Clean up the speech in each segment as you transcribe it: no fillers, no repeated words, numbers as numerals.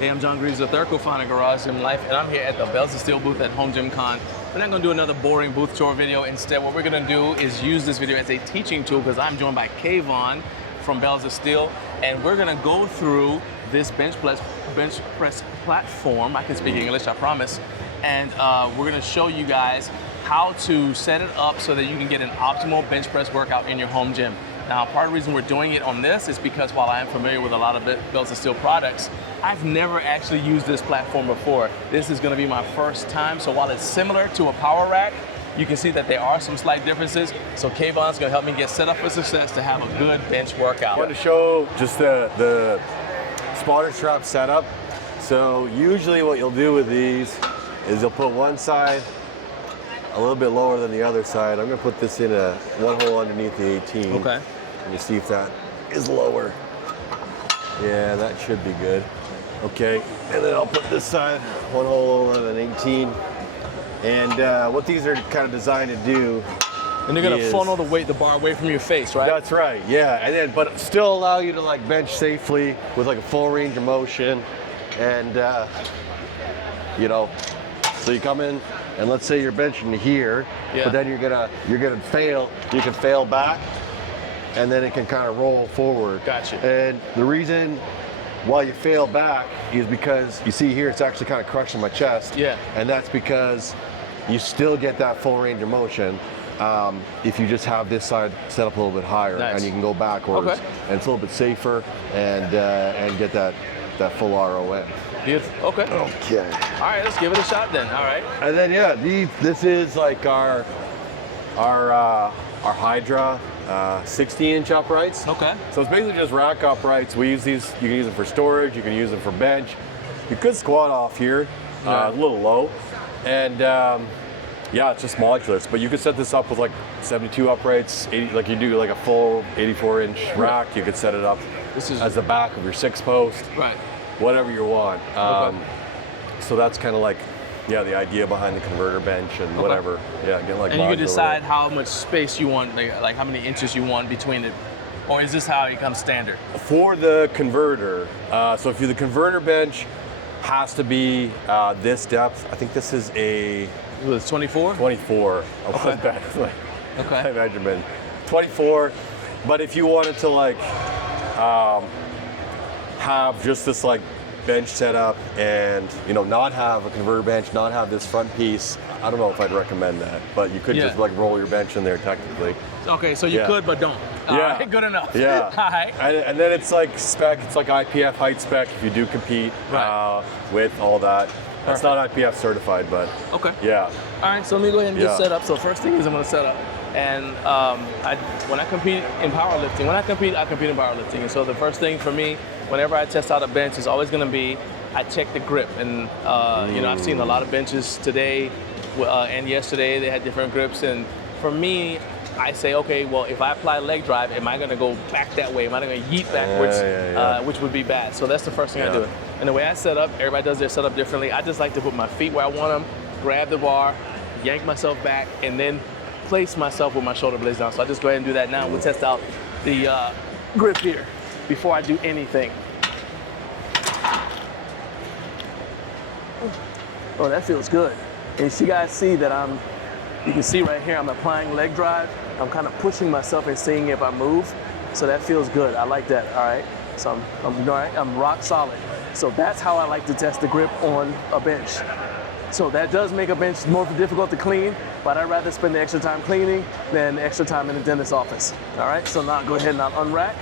Hey, I'm John Greaves, the third co-founder of Garage Gym Life, and I'm here at the Bells of Steel booth at Home Gym Con. We're not gonna do another boring booth tour video. Instead, what we're gonna do is use this video as a teaching tool because I'm joined by Kaevon from Bells of Steel, and we're gonna go through this bench press platform. I can speak English, I promise. And we're gonna show you guys how to set it up so that you can get an optimal bench press workout in your home gym. Now, part of the reason we're doing it on this is because while I am familiar with a lot of Bells of Steel products, I've never actually used this platform before. This is gonna be my first time, so while it's similar to a power rack, you can see that there are some slight differences. So Kaevon's gonna help me get set up for success to have a good bench workout. I want to show just the spotter strap setup. So usually what you'll do with these is you'll put one side a little bit lower than the other side. I'm gonna put this in a one hole underneath the 18. Okay. Let me see if that is lower. Yeah, that should be good. Okay, and then I'll put this side one hole lower than 18. And what these are kind of designed to do. And they're gonna funnel the bar away from your face, right? That's right, yeah. And then, but still allow you to like bench safely with like a full range of motion. And you know, so you come in and let's say you're benching here, but then you're gonna fail. You can fail back, and then it can kind of roll forward. Gotcha. And the reason why you fail back is because you see here it's actually kind of crushing my chest. Yeah. And that's because you still get that full range of motion if you just have this side set up a little bit higher. Nice. And you can go backwards. Okay. And it's a little bit safer and get that full ROM. Beautiful. Okay. Okay. All right, let's give it a shot then. All right. And then yeah, this is like our Hydra 16-inch uprights. Okay. So it's basically just rack uprights. We use these. You can use them for storage. You can use them for bench. You could squat off here, a little low, and yeah, it's just modular. But you could set this up with like 72 uprights, 80, like you do like a full 84-inch rack. You could set it up as the back of your 6-post. Right. Whatever you want. Okay. So that's kind of like, yeah, the idea behind the converter bench and whatever. Yeah, get like. And you can decide how much space you want, like how many inches you want between it, or is this how it comes standard? For the converter, so if you're the converter bench, has to be this depth. I think this is a. It's 24. 24. I was back with my measurement. 24. But if you wanted to like have just this like bench setup and not have a converter bench, not have this front piece, I don't know if I'd recommend that, but you could just like roll your bench in there technically. Okay, so you could, but don't. All right, good enough. Yeah. All right. And then it's like spec, it's like IPF height spec if you do compete with all that. That's not IPF certified, but yeah. All right, so let me go ahead and get set up. So first thing is I'm gonna set up. And when I compete in powerlifting, I compete in powerlifting. And so the first thing for me, whenever I test out a bench, is always going to be I check the grip. And I've seen a lot of benches today and yesterday. They had different grips. And for me, I say, okay, well, if I apply leg drive, am I going to go back that way? Am I going to yeet backwards, which would be bad? So that's the first thing I do. And the way I set up, everybody does their setup differently. I just like to put my feet where I want them, grab the bar, yank myself back, and then place myself with my shoulder blades down. So I just go ahead and do that now. We'll test out the grip here before I do anything. Oh, that feels good. And you guys see that you can see right here, I'm applying leg drive. I'm kind of pushing myself and seeing if I move. So that feels good. I like that, all right? So I'm rock solid. So that's how I like to test the grip on a bench. So that does make a bench more difficult to clean, but I'd rather spend the extra time cleaning than extra time in the dentist's office. All right, so now go ahead and I'll unrack.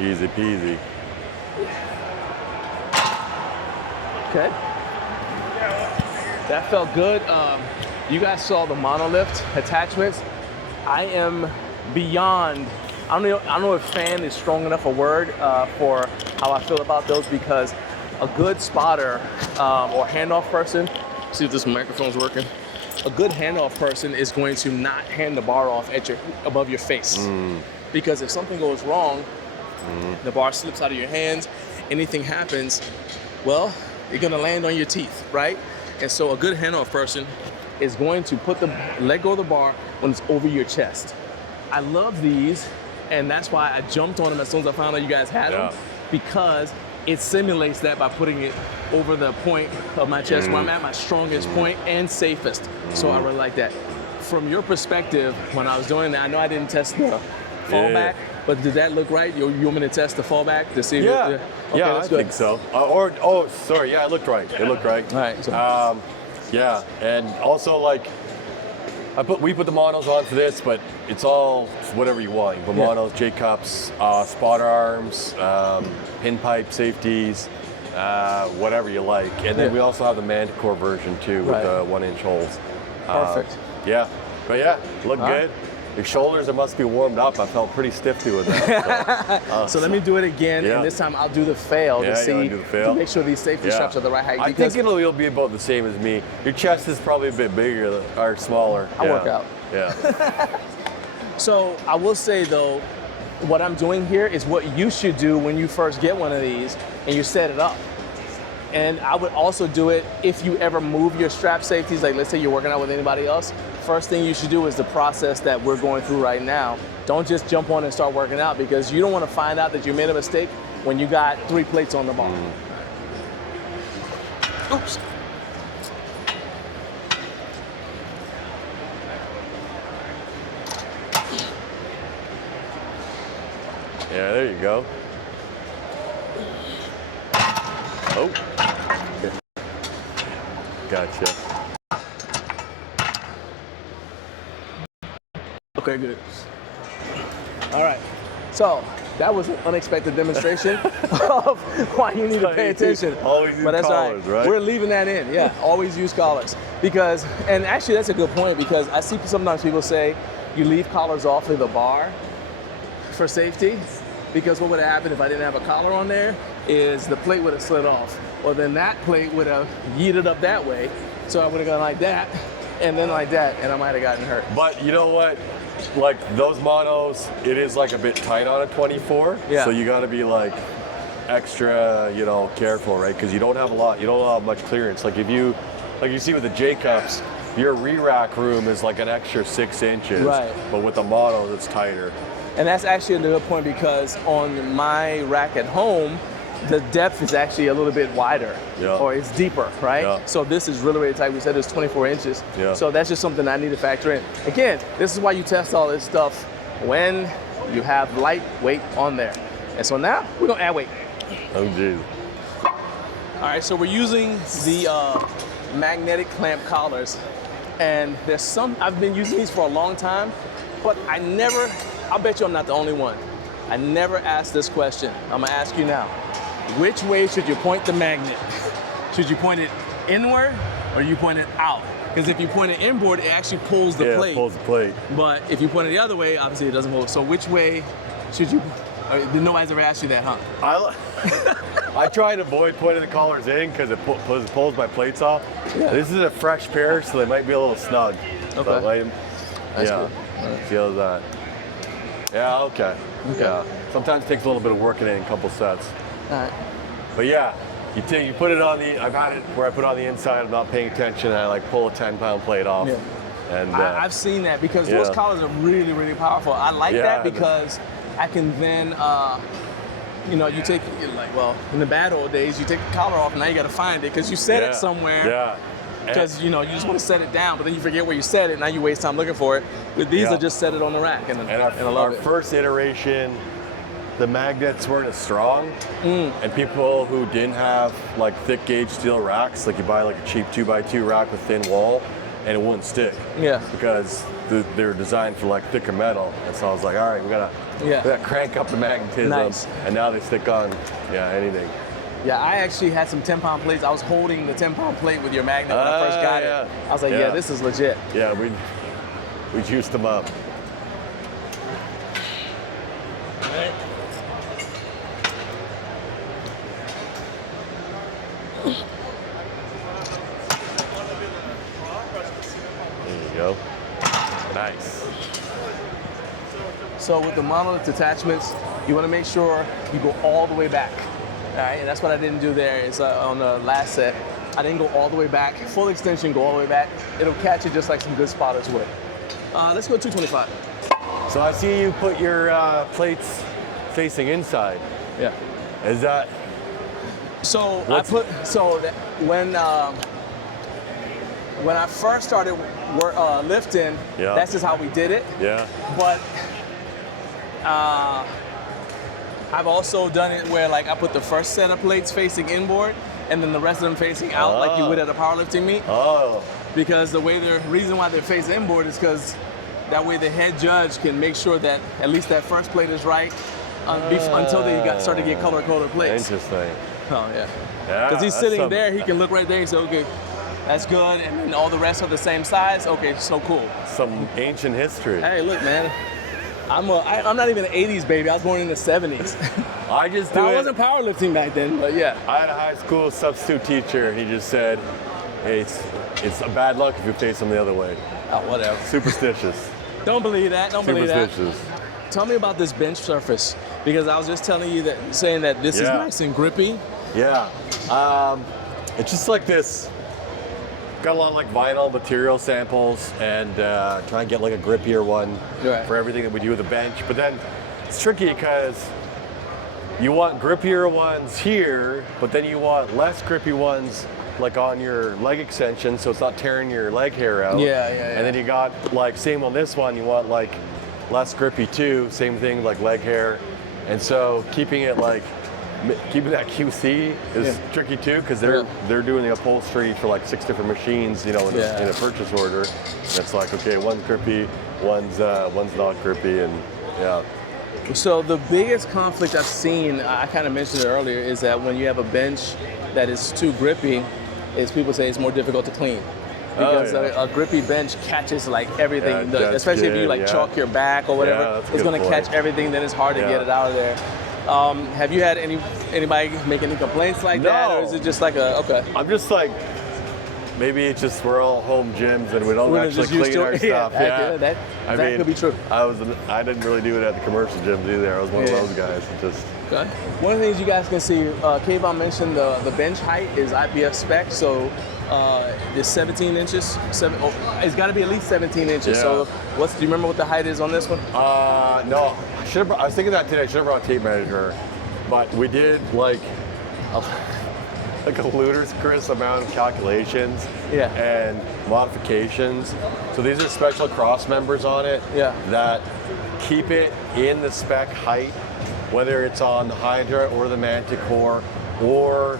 Easy peasy. Okay. That felt good. You guys saw the Monolift attachments. I am beyond, I don't know if fan is strong enough a word for how I feel about those, because a good spotter or handoff person, see if this microphone's working, a good handoff person is going to not hand the bar off above your face. Because if something goes wrong, the bar slips out of your hands, anything happens, well, you're gonna land on your teeth, right? And so a good handoff person is going to let go of the bar when it's over your chest. I love these And that's why I jumped on them as soon as I found out you guys had them, because it simulates that by putting it over the point of my chest where I'm at my strongest point and safest. So I really like that. From your perspective, when I was doing that, I know I didn't test the fallback, but did that look right? You want me to test the fallback to see? Yeah, Okay, I think so. Sorry, yeah, it looked right. It looked right. All right. So. Yeah, and also like, we put the monos on for this, but it's all whatever you want. You put monos, J-cups, spotter arms, pin pipe safeties, whatever you like. And then we also have the Manticore version too with the 1-inch holes. Perfect. Yeah, but yeah, look good. Your shoulders, it must be warmed up. I felt pretty stiff doing that. So let me do it again, and this time I'll do the fail to see, to make sure these safety straps are the right height. I think it'll be about the same as me. Your chest is probably a bit bigger or smaller. I work out. Yeah. So I will say though, what I'm doing here is what you should do when you first get one of these and you set it up. And I would also do it if you ever move your strap safeties, like let's say you're working out with anybody else, first thing you should do is the process that we're going through right now. Don't just jump on and start working out, because you don't want to find out that you made a mistake when you got 3 plates on the bar. Oops. Yeah, there you go. Oh. Gotcha. Okay, good. All right. So that was an unexpected demonstration of why you need to pay attention. Always use collars, right? We're leaving that in. Yeah, always use collars. Because, and actually that's a good point, because I see sometimes people say you leave collars off of the bar for safety, because what would have happened if I didn't have a collar on there is the plate would have slid off. Well, then that plate would have yeeted up that way. So I would have gone like that, and then like that, and I might have gotten hurt. But you know what? Like those monos, it is like a bit tight on a 24. Yeah. So you got to be like extra, careful, right? Because you don't have much clearance. Like you see with the J-cups, your re-rack room is like an extra 6 inches. Right. But with the monos, it's tighter. And that's actually a good point, because on my rack at home, the depth is actually a little bit wider, or it's deeper, right? Yeah. So this is really, really tight. We said it's 24 inches. Yeah. So that's just something I need to factor in. Again, this is why you test all this stuff when you have light weight on there. And so now we're gonna add weight. Oh, geez. All right, so we're using the magnetic clamp collars. And there's I've been using these for a long time, but I'll bet you I'm not the only one. I never asked this question. I'm gonna ask you now. Which way should you point the magnet? Should you point it inward or you point it out? Because if you point it inboard, it actually pulls the plate. Yeah, it pulls the plate. But if you point it the other way, obviously it doesn't pull. So which way should you, nobody's ever asked you that, huh? I try to avoid pointing the collars in because it pulls my plates off. Yeah. This is a fresh pair, so they might be a little snug. Okay. That's good. Feel that. Yeah, okay. Yeah. Sometimes it takes a little bit of working in a couple sets. All right. But yeah, you put it on I've had it where I put it on the inside, I'm not paying attention, and I like pull a 10-pound plate off. Yeah. And I've seen that, because those collars are really, really powerful. I like that because I can then, you take, in the bad old days, you take the collar off and now you got to find it because you set it somewhere. Yeah. Because you just want to set it down, but then you forget where you set it. Now you waste time looking for it. With these, I just set it on the rack, and our first iteration, the magnets weren't as strong, and people who didn't have like thick gauge steel racks, like you buy like a cheap 2x2 rack with thin wall, and it wouldn't stick. Yeah. Because they're designed for like thicker metal, and so I was like, all right, we gotta crank up the magnetism, and now they stick on anything. Yeah, I actually had some 10-pound plates. I was holding the 10-pound plate with your magnet when I first got it. I was like, this is legit. Yeah, we juiced them up. All right. There you go. Nice. So with the monolift attachments, you want to make sure you go all the way back. All right, and that's what I didn't do there. Is on the last set, I didn't go all the way back. Full extension, go all the way back. It'll catch it just like some good spotters would. Let's go 225. So I see you put your plates facing inside. Yeah. Is that? So when I first started lifting, Yeah. that's just how we did it. Yeah. But I've also done it where like I put the first set of plates facing inboard and then the rest of them facing out like you would at a powerlifting meet. Oh. Because the reason why they're facing inboard is because that way the head judge can make sure that at least that first plate is right until they start to get color-coded plates. Interesting. Oh yeah. Yeah. Because he's sitting there, he can look right there and say, okay, that's good, and then all the rest are the same size. Okay, so cool. Some ancient history. Hey, look, man. I'm not even an 80s baby. I was born in the 70s. I just do Now, I it. wasn't powerlifting back then, but yeah. I had a high school substitute teacher, and he just said, hey, it's a bad luck if you face them the other way. Oh, whatever. Superstitious. Don't believe that. Don't believe that. Superstitious. Tell me about this bench surface, because I was just telling you saying that this is nice and grippy. Yeah. It's just like this. Got a lot of like vinyl material samples and try and get like a grippier one for everything that we do with the bench. But then it's tricky because you want grippier ones here, but then you want less grippy ones like on your leg extension, so it's not tearing your leg hair out. Yeah. And then you got like same on this one, you want like less grippy too, same thing like leg hair. And so keeping that QC is tricky too, because they're doing the upholstery for like 6 different machines, in a purchase order. And it's like, okay, one's grippy, one's not grippy, and yeah. So the biggest conflict I've seen, I kind of mentioned it earlier, is that when you have a bench that is too grippy, is people say it's more difficult to clean. Because a grippy bench catches like everything, especially if you like chalk your back or whatever, it's going to catch everything, then it's hard to get it out of there. Have you had anybody make any complaints like that, or is it just like okay? I'm just like, maybe it's just we're all home gyms and we don't actually clean our stuff. That could be true. I didn't really do it at the commercial gyms either. I was one of those guys. Okay. One of the things you guys can see, Kaevon mentioned the bench height is IPF spec, so it's 17 inches. It's got to be at least 17 inches. Yeah. So, do you remember what the height is on this one? No. I was thinking that today. I should have brought a tape measure, but we did like a ludicrous amount of calculations and modifications. So these are special cross members on it that keep it in the spec height, whether it's on the Hydra or the Manticore or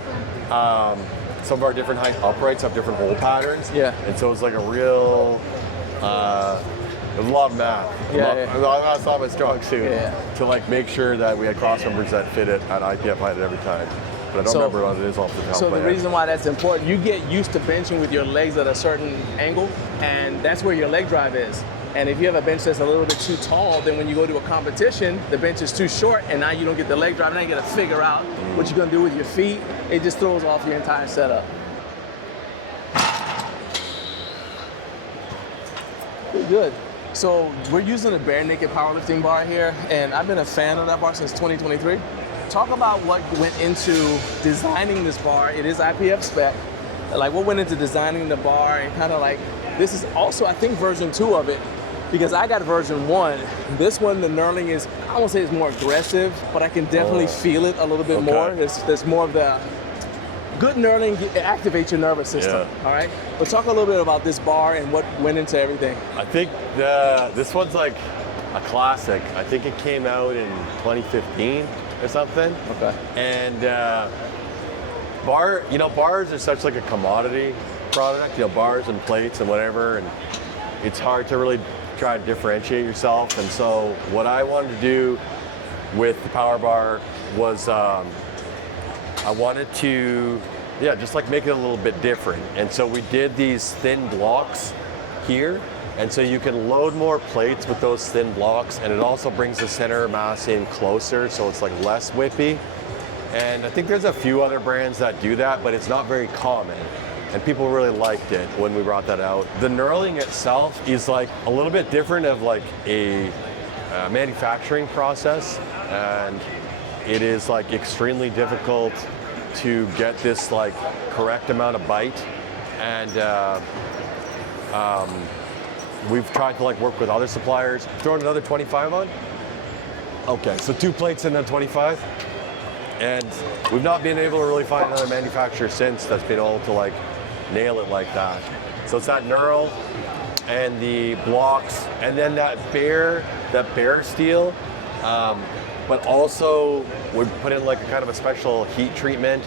some of our different height uprights have different hole patterns. Yeah. And so it's like a real, there's a lot of math. That's not my strong suit. To like make sure that we had cross members that fit it at IPF height at every time. But I don't remember what it is off the top of my head. So the reason why that's important, you get used to benching with your legs at a certain angle, and that's where your leg drive is. And if you have a bench that's a little bit too tall, then when you go to a competition, the bench is too short, and now you don't get the leg drive. Now you got to figure out what you're going to do with your feet. It just throws off your entire setup. Pretty good. So we're using a Barenaked powerlifting bar here, and I've been a fan of that bar since 2023. Talk about what went into designing this bar. It is IPF spec. Like what went into designing the bar, and kind of like, this is also, I think, version 2 of it, because I got version 1. This one, the knurling is, I won't say it's more aggressive, but I can definitely feel it a little bit more. There's more of the, good knurling activates your nervous system, all right? But talk a little bit about this bar and what went into everything. I think this one's like a classic. I think it came out in 2015 or something. Okay. And bars are such like a commodity product, bars and plates and whatever, and it's hard to really try to differentiate yourself. And so what I wanted to do with the power bar was I wanted to just like make it a little bit different. And so we did these thin blocks here, and so you can load more plates with those thin blocks, and it also brings the center mass in closer, so it's like less whippy. And I think there's a few other brands that do that, but it's not very common. And people really liked it when we brought that out. The knurling itself is like a little bit different of like a manufacturing process, and it is like extremely difficult to get this like correct amount of bite. And we've tried to like work with other suppliers. Throwing another 25 on? Okay, so 2 plates and then 25. And we've not been able to really find another manufacturer since that's been able to like nail it like that. So it's that knurl and the blocks, and then that bare steel. But also we put in like a kind of a special heat treatment,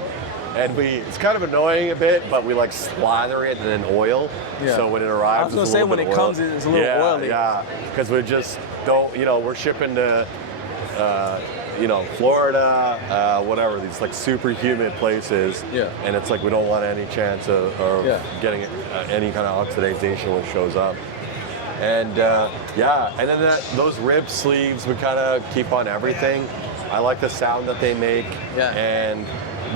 and it's kind of annoying a bit, but we like slather it in oil. Yeah. So when it arrives, I was gonna say when it comes in, it's a little oily. Yeah, because we just don't, we're shipping to, Florida, whatever, these like super humid places. Yeah. And it's like we don't want any chance of getting any kind of oxidation when it shows up. And and then those rib sleeves we kind of keep on everything. I like the sound that they make. Yeah. And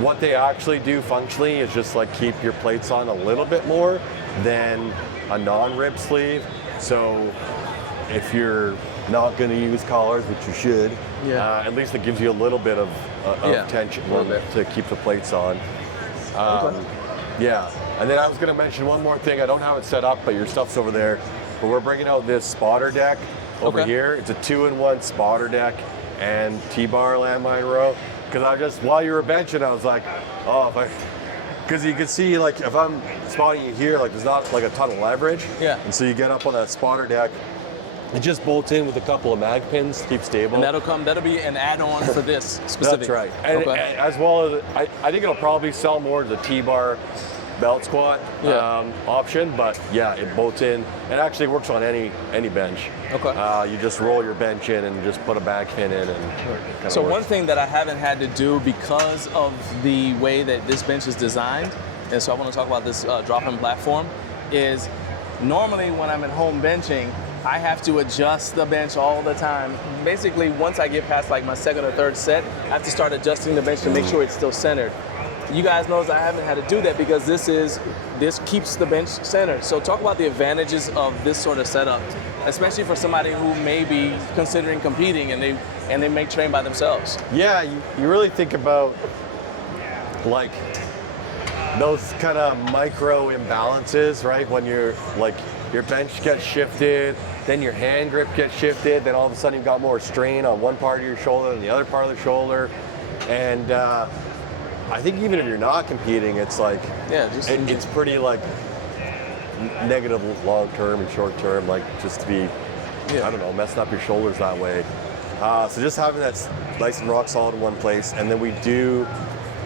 what they actually do functionally is just like keep your plates on a little bit more than a non-rib sleeve. So if you're not going to use collars, which you should, at least it gives you a little bit of tension to keep the plates on. Yeah. And then I was going to mention one more thing. I don't have it set up, but your stuff's over there. But we're bringing out this spotter deck over here. It's a 2-in-1 spotter deck and T-bar landmine row. Because while you were benching, I was like, because you can see, like, if I'm spotting you here, like, there's not like a ton of leverage. Yeah. And so you get up on that spotter deck, it just bolts in with a couple of mag pins to keep stable. And that'll be an add-on for this specific. That's right. And as well as, I think it'll probably sell more as a T-bar belt squat option, but yeah, it bolts in. It actually works on any bench. Okay. You just roll your bench in and just put a back pin in, and so one thing that I haven't had to do because of the way that this bench is designed, and so I want to talk about this drop-in platform, is normally when I'm at home benching, I have to adjust the bench all the time. Basically, once I get past like my second or third set, I have to start adjusting the bench to make sure it's still centered. You guys know I haven't had to do that because this keeps the bench centered. So talk about the advantages of this sort of setup, especially for somebody who may be considering competing and they may train by themselves. Yeah, you really think about like those kind of micro imbalances, right? When you're like your bench gets shifted, then your hand grip gets shifted, then all of a sudden you've got more strain on one part of your shoulder than the other part of the shoulder, and I think even if you're not competing, it's like it's pretty like negative long term and short term, like just to be I don't know, messing up your shoulders that way. So just having that nice and rock solid in one place, and then we do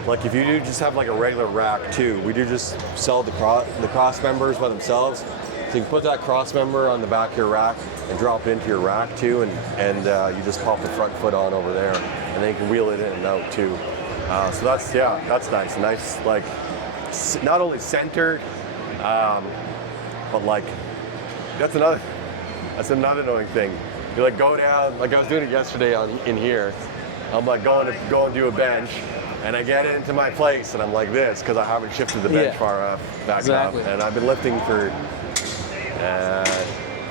like if you do just have like a regular rack too, we do just sell the cross members by themselves. So you can put that cross member on the back of your rack and drop it into your rack too, and you just pop the front foot on over there, and then you can wheel it in and out too. So that's nice. Nice, like not only centered, but like that's another annoying thing. You like go down, like I was doing it yesterday in here. I'm like going to go and do a bench, and I get into my place, and I'm like this because I haven't shifted the bench far enough back up, and I've been lifting for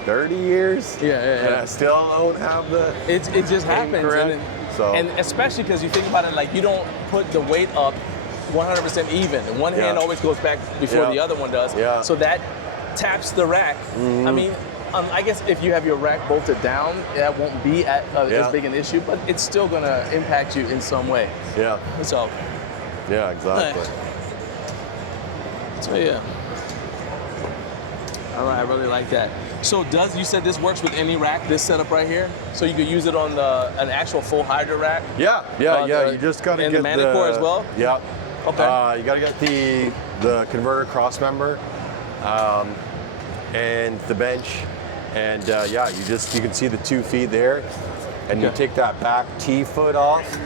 30 years. And I still don't have the. It just happens. And especially because you think about it, like you don't put the weight up 100% even. One hand always goes back before the other one does. So that taps the rack. I mean, I guess if you have your rack bolted down, that won't be as big an issue, but it's still going to impact you in some way. So. Yeah, exactly. So yeah. All right, I really like that. So you said this works with any rack, this setup right here? So you could use it on an actual full Hydra rack? Yeah. You just got to get the Manicore as well? Yeah. Okay. You got to get the converter cross member and the bench, and you can see the 2 feet there, and you take that back T foot off,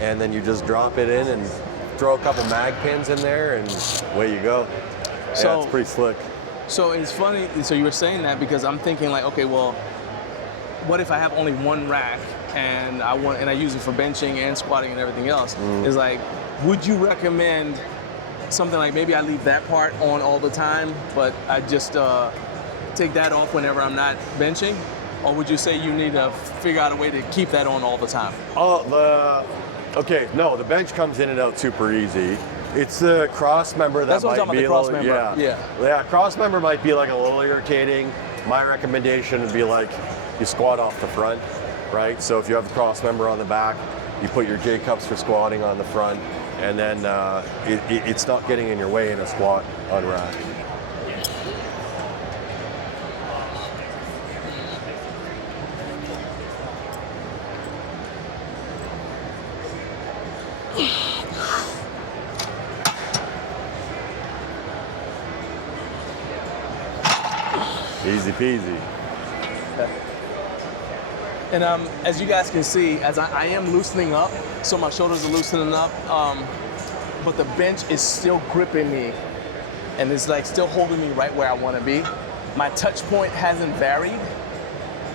and then you just drop it in and throw a couple mag pins in there, and away you go. So it's pretty slick. So it's funny, so you were saying that because I'm thinking like, okay, well, what if I have only one rack and I use it for benching and squatting and everything else? It's like, would you recommend something like maybe I leave that part on all the time, but I just take that off whenever I'm not benching? Or would you say you need to figure out a way to keep that on all the time? No, the bench comes in and out super easy. It's the cross member that might be a little, cross member might be like a little irritating. my recommendation would be like you squat off the front, right? So if you have a cross member on the back, you put your J cups for squatting on the front, and then it's not getting in your way in a squat on rack. Easy peasy. And as you guys can see, as I am loosening up, so my shoulders are loosening up, but the bench is still gripping me, and it's like still holding me right where I want to be. My touch point hasn't varied,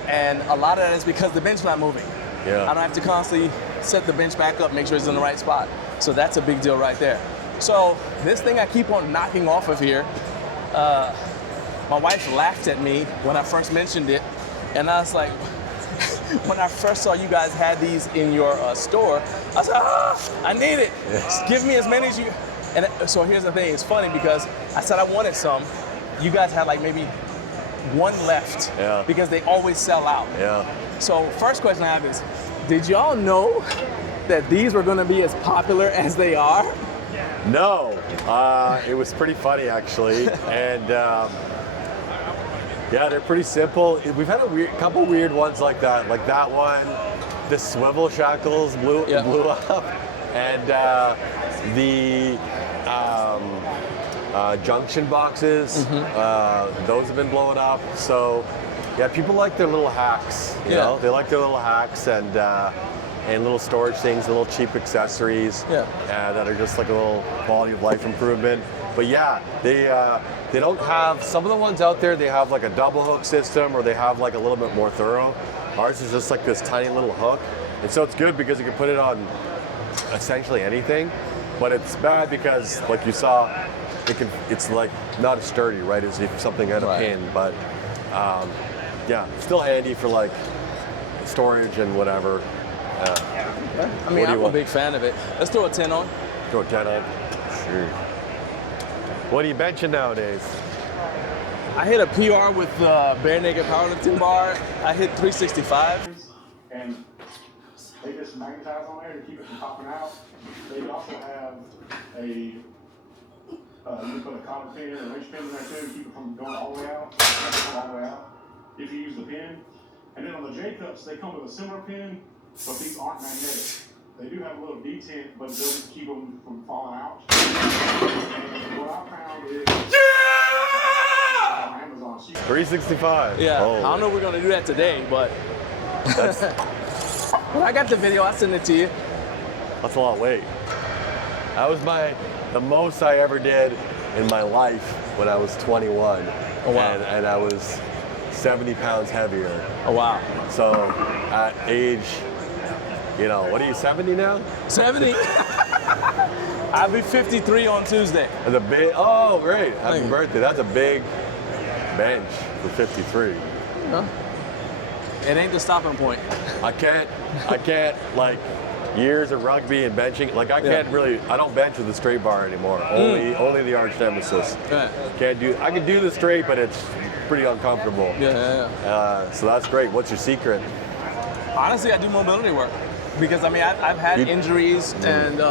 and a lot of that is because the bench's not moving. Yeah. I don't have to constantly set the bench back up, make sure it's in the right spot. So that's a big deal right there. So this thing I keep on knocking off of here, my wife laughed at me when I first mentioned it, and I was like, when I first saw you guys had these in your store, I was like, I need it. Just give me as many as you. And so here's the thing, it's funny because I said I wanted some. You guys had like maybe one left because they always sell out. Yeah. So first question I have is, did y'all know that these were gonna be as popular as they are? No, it was pretty funny actually, and yeah, they're pretty simple. We've had a couple weird ones like that one. The swivel shackles blew up, and the junction boxes, those have been blowing up. So yeah, people like their little hacks. You know, they like their little hacks and little storage things, little cheap accessories that are just like a little quality of life improvement. But yeah, they don't have, some of the ones out there, they have like a double hook system or they have like a little bit more thorough. Ours is just like this tiny little hook. And so it's good because you can put it on essentially anything, but it's bad because like you saw, it's like not as sturdy, right, as if something had a pin, but yeah, still handy for like storage and whatever. I mean, I'm a big fan of it. Let's throw a 10 on. Throw a 10 on? Sure. What are you benching nowadays? I hit a PR with the Barenaked powerlifting bar. I hit 365. And they just magnetize on there to keep it from popping out. They also have you put a cotter pin or winch pin in there too to keep it from going all the way out. If you use the pin. And then on the J cups, they come with a similar pin, but these aren't magnetic. They do have a little detent, but it doesn't keep them from falling out. And what I found is on Amazon. 365. Yeah, holy. I don't know if we're gonna do that today, but when I got the video, I'll send it to you. That's a lot of weight. That was the most I ever did in my life when I was 21. Oh, wow. And I was 70 pounds heavier. Oh, wow. So at age, you know, what are you, 70 now? 70? I'll be 53 on Tuesday. That's a big, oh, great. Happy birthday. That's a big bench for 53. Huh? It ain't the stopping point. I can't, like, years of rugby and benching, like I can't really, I don't bench with the straight bar anymore. Only the arch nemesis. Can't do, I can do the straight, but it's pretty uncomfortable. So that's great. What's your secret? Honestly, I do mobility work. Because I mean, I've had injuries and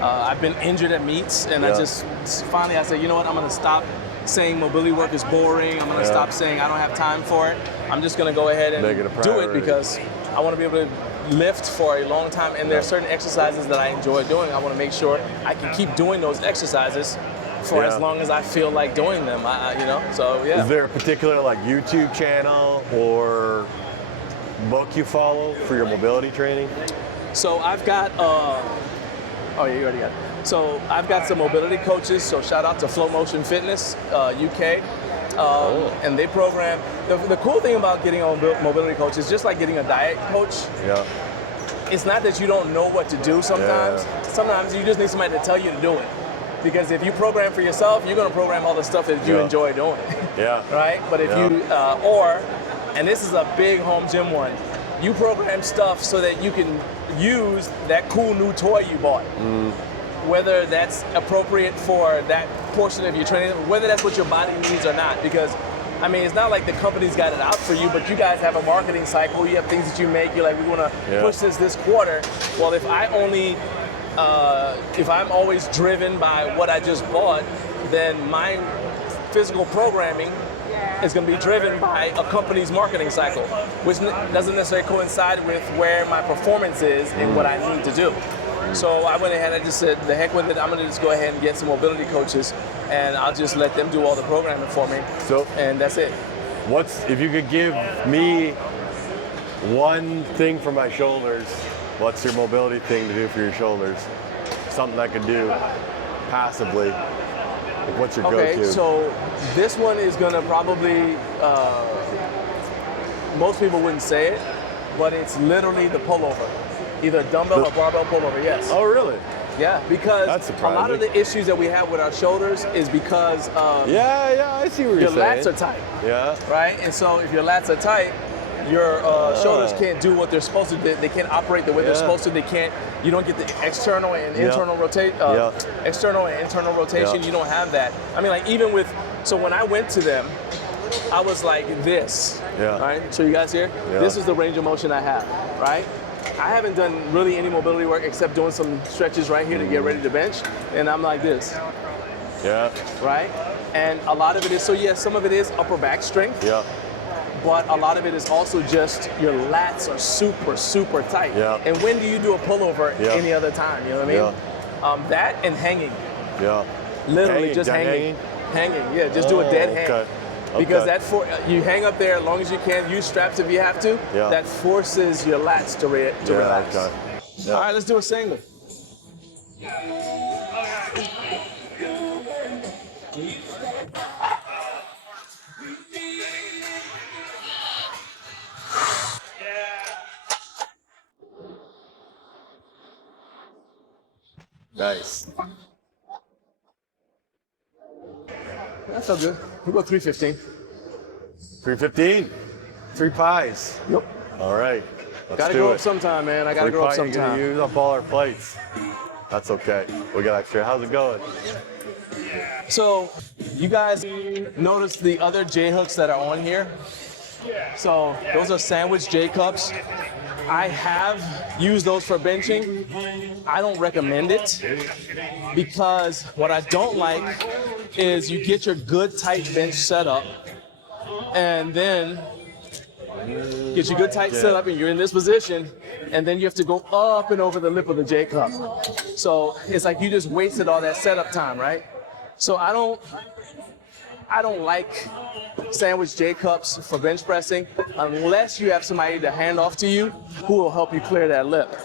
I've been injured at meets, and I just finally I said, you know what, I'm gonna stop saying mobility work is boring. I'm gonna stop saying I don't have time for it. I'm just gonna go ahead and do it because I want to be able to lift for a long time, and there are certain exercises that I enjoy doing. I want to make sure I can keep doing those exercises for as long as I feel like doing them. You know, so yeah. Is there a particular like YouTube channel or book you follow for your mobility training? So I've got, oh yeah, you already got it. So I've got some mobility coaches, so shout out to Flow Motion Fitness, UK. And they program, the cool thing about getting a mobility coach is just like getting a diet coach. It's not that you don't know what to do sometimes. Sometimes you just need somebody to tell you to do it. Because if you program for yourself, you're gonna program all the stuff that you enjoy doing. Right? But if you, and this is a big home gym one, you program stuff so that you can use that cool new toy you bought. Whether that's appropriate for that portion of your training, whether that's what your body needs or not. Because I mean, it's not like the company's got it out for you, but you guys have a marketing cycle. You have things that you make. You're like, we want to push this quarter. Well, if I'm always driven by what I just bought, then my physical programming is going to be driven by a company's marketing cycle, which doesn't necessarily coincide with where my performance is and what I need to do. So I went ahead and I just said, the heck with it, I'm going to just go ahead and get some mobility coaches, and I'll just let them do all the programming for me. So, and that's it. If you could give me one thing for my shoulders, what's your mobility thing to do for your shoulders? Something I could do passively. Like, what's your go-to? Okay, so this one is going to probably, most people wouldn't say it, but it's literally the pullover. Either dumbbell or barbell pullover, yes. Oh, really? Yeah, because a lot of the issues that we have with our shoulders is because I see what you're saying. Your lats are tight. Yeah. Right? And so if your lats are tight, your shoulders can't do what they're supposed to do. They can't operate the way they're supposed to. You don't get the external and internal external and internal rotation. You don't have that. I mean, like so when I went to them, I was like this. Yeah. Right? So you guys here? Yeah. This is the range of motion I have, right? I haven't done really any mobility work except doing some stretches right here to get ready to bench, and I'm like this. Yeah. Right? And a lot of it is, some of it is upper back strength. Yeah. But a lot of it is also just your lats are super, super tight. Yeah. And when do you do a pullover any other time? You know what I mean? Yeah. That and hanging. Yeah. Literally just hanging. Hanging, yeah. Just do a dead hang. Okay. Because you hang up there as long as you can, use straps if you have to. Yeah. That forces your lats to relax. Okay. Yeah. All right, let's do a single. Nice. That felt good. We'll go 315. 315? 3 pies. Yep. All right. Gotta grow up sometime, man. I gotta grow up sometime. You're gonna use up all our plates. That's okay. We got extra. How's it going? So, you guys notice the other J hooks that are on here? So, those are sandwich J cups. I have used those for benching. I don't recommend it because what I don't like is you get your good tight bench set up and then get your good tight set up and you're in this position and then you have to go up and over the lip of the J cup. So it's like you just wasted all that setup time, right? So I don't like sandwich J cups for bench pressing unless you have somebody to hand off to you who will help you clear that lip.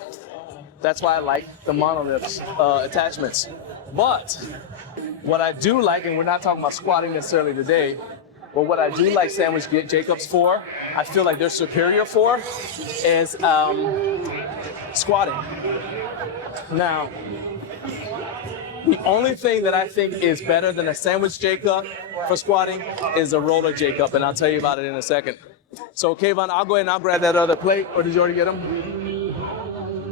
That's why I like the Monolift attachments. But what I do like, and we're not talking about squatting necessarily today, but what I do like sandwich J cups for, I feel like they're superior for, is squatting. Now, the only thing that I think is better than a sandwich J cup for squatting is a roller J cup, and I'll tell you about it in a second. So, Kaevon, I'll go ahead and I'll grab that other plate, or did you already get them?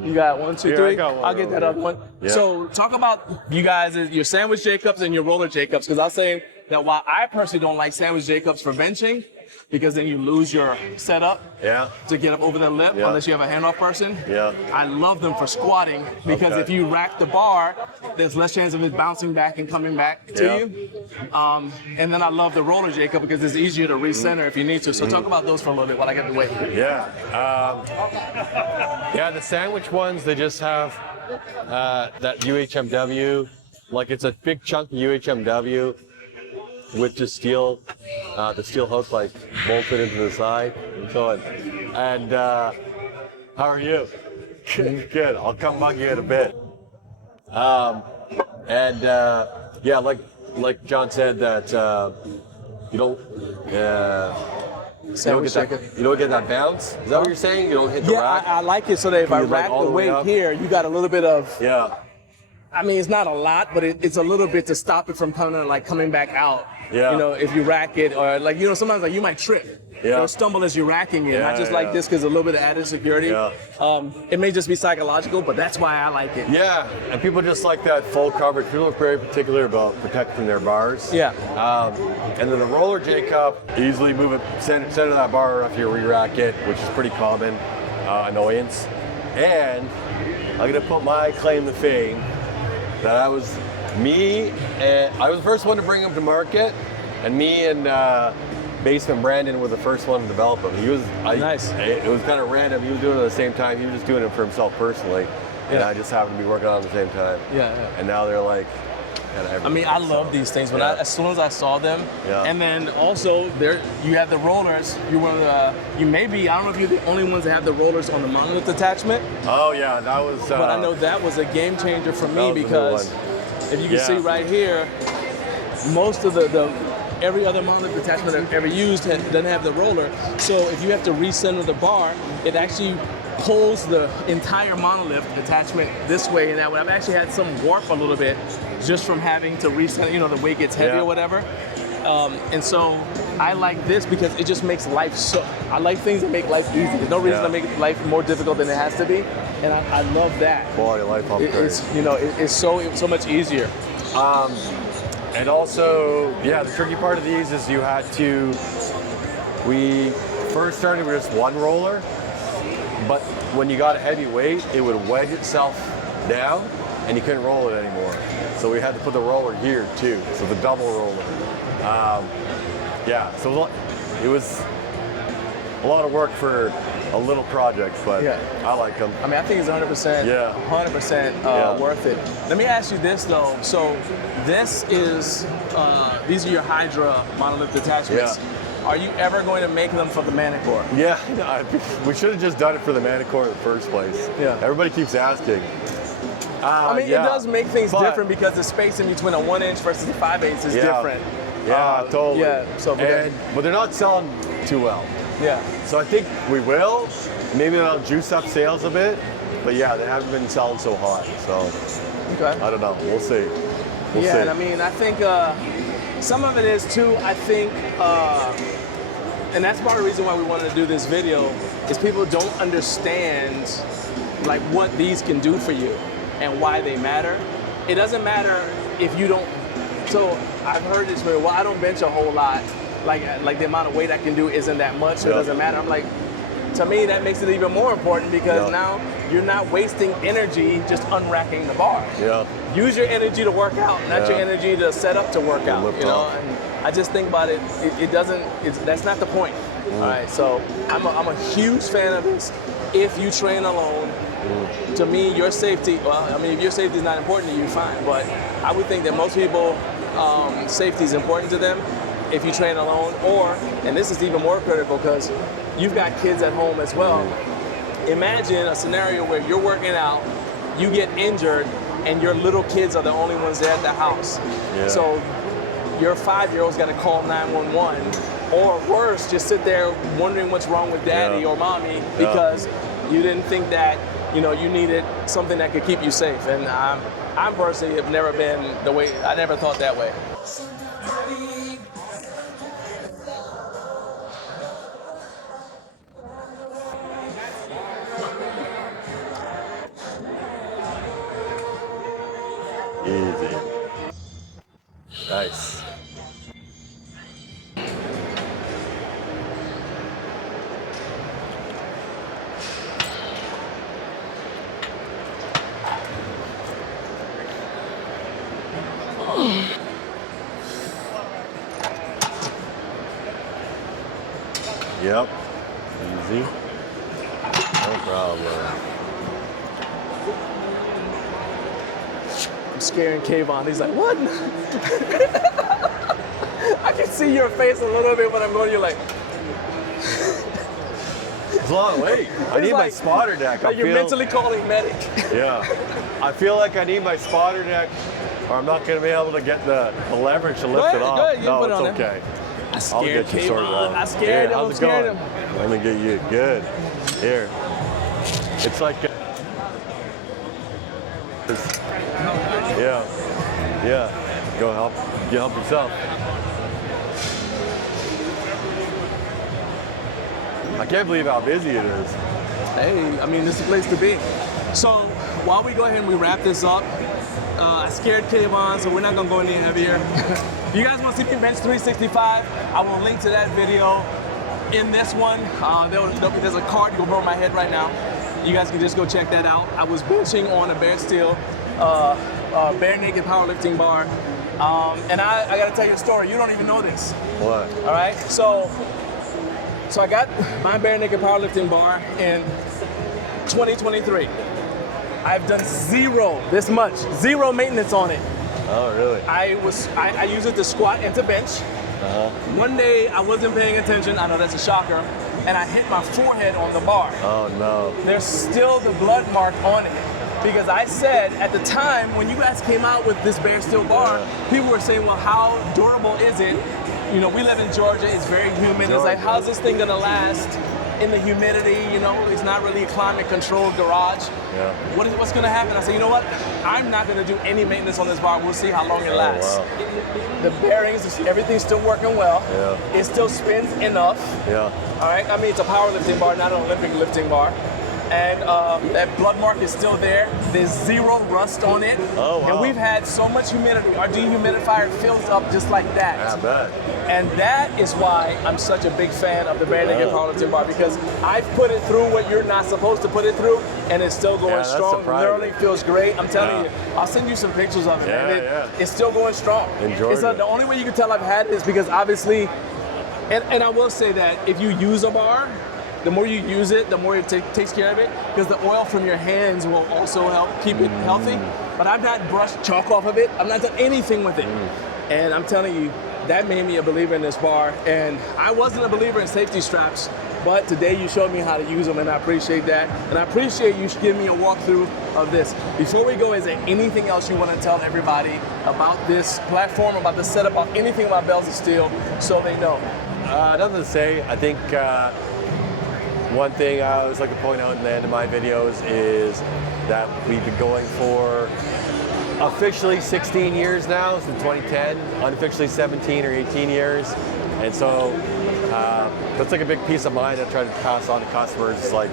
You got 1, 2, 3? I'll get that other one. Yeah. So, talk about you guys, your sandwich J cups and your roller J cups, because I was saying that while I personally don't like sandwich J cups for benching, because then you lose your setup to get up over that lip unless you have a handoff person. Yeah. I love them for squatting because if you rack the bar, there's less chance of it bouncing back and coming back to you. And then I love the roller J cup because it's easier to recenter if you need to. So talk about those for a little bit while I get the weight. Yeah. The sandwich ones, they just have that UHMW, like it's a big chunk of UHMW with the steel hook like bolted into the side and so on. And how are you? Good. I'll come mug you in a bit. Like John said that you don't get that bounce. Is that what you're saying? You don't hit the rack? I like it so that if I rack the weight here, you got a little bit of. Yeah. I mean, it's not a lot, but it's a little bit to stop it from coming back out. Yeah. You know, if you rack it, or like, you know, sometimes like you might trip. Yeah. Or stumble as you're racking it. Yeah, I just like this because a little bit of added security. Yeah. It may just be psychological, but that's why I like it. Yeah, and people just like that full coverage. People are very particular about protecting their bars. Yeah. And then the roller J-cup, easily move it center that bar after you re-rack it, which is pretty common annoyance. And I'm gonna put my claim to fame that I was the first one to bring him to market, and me and Baseman Brandon were the first one to develop him. Nice. It was kind of random. He was doing it at the same time. He was just doing it for himself personally, and I just happened to be working on it at the same time. Yeah. And now they're like, I mean, I love these things. When as soon as I saw them, and then also you have the rollers. You may be. I don't know if you're the only ones that have the rollers on the Monolift attachment. Oh yeah, that was. But I know that was a game changer for me because if you can see right here, most of every other Monolift attachment I've ever used doesn't have the roller. So if you have to recenter the bar, it actually pulls the entire Monolift attachment this way and that way. I've actually had some warp a little bit just from having to recenter, you know, the weight gets heavy or whatever. And so I like this because it just makes life I like things that make life easy. There's no reason to make life more difficult than it has to be. And I love that. Quality of life upgrade. It's so much easier. And also, the tricky part of these is we first started with just one roller, but when you got a heavy weight, it would wedge itself down and you couldn't roll it anymore. So we had to put the roller here too, so the double roller. So it was a lot of work for a little project, but I like them. I mean, I think it's 100% worth it. Let me ask you this though. So this is, these are your Hydra Monolift attachments. Yeah. Are you ever going to make them for the Manicore? Yeah, we should have just done it for the Manicore in the first place. Yeah. Everybody keeps asking. I mean, it does make things different because the spacing between a 1-inch versus a 5/8 is different. Yeah, totally. Yeah, but they're not selling too well. Yeah. So I think we will. Maybe that'll juice up sales a bit. But yeah, they haven't been selling so hot. So I don't know. We'll see. We'll see. And I mean, I think some of it is too, I think, and that's part of the reason why we wanted to do this video, is people don't understand like what these can do for you and why they matter. It doesn't matter if you don't. So I've heard this, well, I don't bench a whole lot. Like the amount of weight I can do isn't that much, so it doesn't matter. I'm like, to me, that makes it even more important because now you're not wasting energy just unracking the bar. Yeah. Use your energy to work out, not your energy to set up to work out. You know, and I just think about it. That's not the point. All right. So I'm a huge fan of this. If you train alone, to me, your safety. Well, I mean, if your safety is not important to you, fine. But I would think that most people, safety is important to them. If you train alone, and this is even more critical because you've got kids at home as well. Imagine a scenario where you're working out, you get injured, and your little kids are the only ones there at the house. Yeah. So your 5-year-old's got to call 911, or worse, just sit there wondering what's wrong with daddy or mommy because you didn't think that you needed something that could keep you safe. And I personally have never been the way. I never thought that way. Easy. Nice. Yep. Easy. No problem. Scaring Kaevon. He's like, what? I can see your face a little bit when I'm going. You're like, it's a lot of weight. I need my spotter deck. You're mentally calling medic. Yeah. I feel like I need my spotter deck, or I'm not going to be able to get the leverage to lift it off. Go ahead, no, it's okay. I scared Kaevon. I scared him. How's it going? Let me get you good. Here. It's like. Yeah. Go help. You help yourself. I can't believe how busy it is. Hey, I mean, this is the place to be. So while we go ahead and we wrap this up, I scared Kaevon, so we're not gonna go any heavier. If you guys want to see me bench 365, I will link to that video in this one. There's a card going over my head right now. You guys can just go check that out. I was benching on a bare steel, Barenaked powerlifting bar. And I gotta tell you a story. You don't even know this. What? All right, so I got my Barenaked powerlifting bar in 2023. I've done zero maintenance on it. Oh, really? I use it to squat and to bench. One day I wasn't paying attention, I know that's a shocker, and I hit my forehead on the bar. Oh, no. There's still the blood mark on it. Because I said at the time when you guys came out with this bare steel bar, people were saying, well, how durable is it? You know, we live in Georgia, it's very humid. It's like, how's this thing gonna last in the humidity? You know, it's not really a climate controlled garage. Yeah. What's gonna happen? I said, you know what? I'm not gonna do any maintenance on this bar. We'll see how long it lasts. Wow. The bearings, everything's still working well. Yeah. It still spins enough. Yeah. All right, I mean, it's a powerlifting bar, not an Olympic lifting bar. And that blood mark is still there. There's zero rust on it. Oh, wow. And we've had so much humidity. Our dehumidifier fills up just like that. Yeah, I bet. And that is why I'm such a big fan of the Barenaked powerlifting bar, because I've put it through what you're not supposed to put it through, and it's still going that's strong. surprising. Literally feels great. I'm telling you, I'll send you some pictures of it, man. It's still going strong. In Georgia. The only way you can tell I've had it is because obviously, and I will say that if you use a bar, the more you use it, the more it takes care of it, because the oil from your hands will also help keep it healthy. But I've not brushed chalk off of it. I've not done anything with it. And I'm telling you, that made me a believer in this bar. And I wasn't a believer in safety straps, but today you showed me how to use them, and I appreciate that. And I appreciate you giving me a walkthrough of this. Before we go, is there anything else you want to tell everybody about this platform, about the setup, about anything about Bells of Steel, so they know? Nothing to say. I think one thing I always like to point out in the end of my videos is that we've been going for officially 16 years now, since 2010, unofficially 17 or 18 years. And so that's like a big piece of mind I try to pass on to customers. It's like,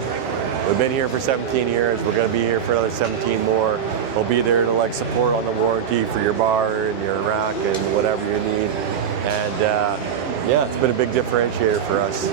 we've been here for 17 years, we're gonna be here for another 17 more. We'll be there to like support on the warranty for your bar and your rack and whatever you need. And yeah, it's been a big differentiator for us.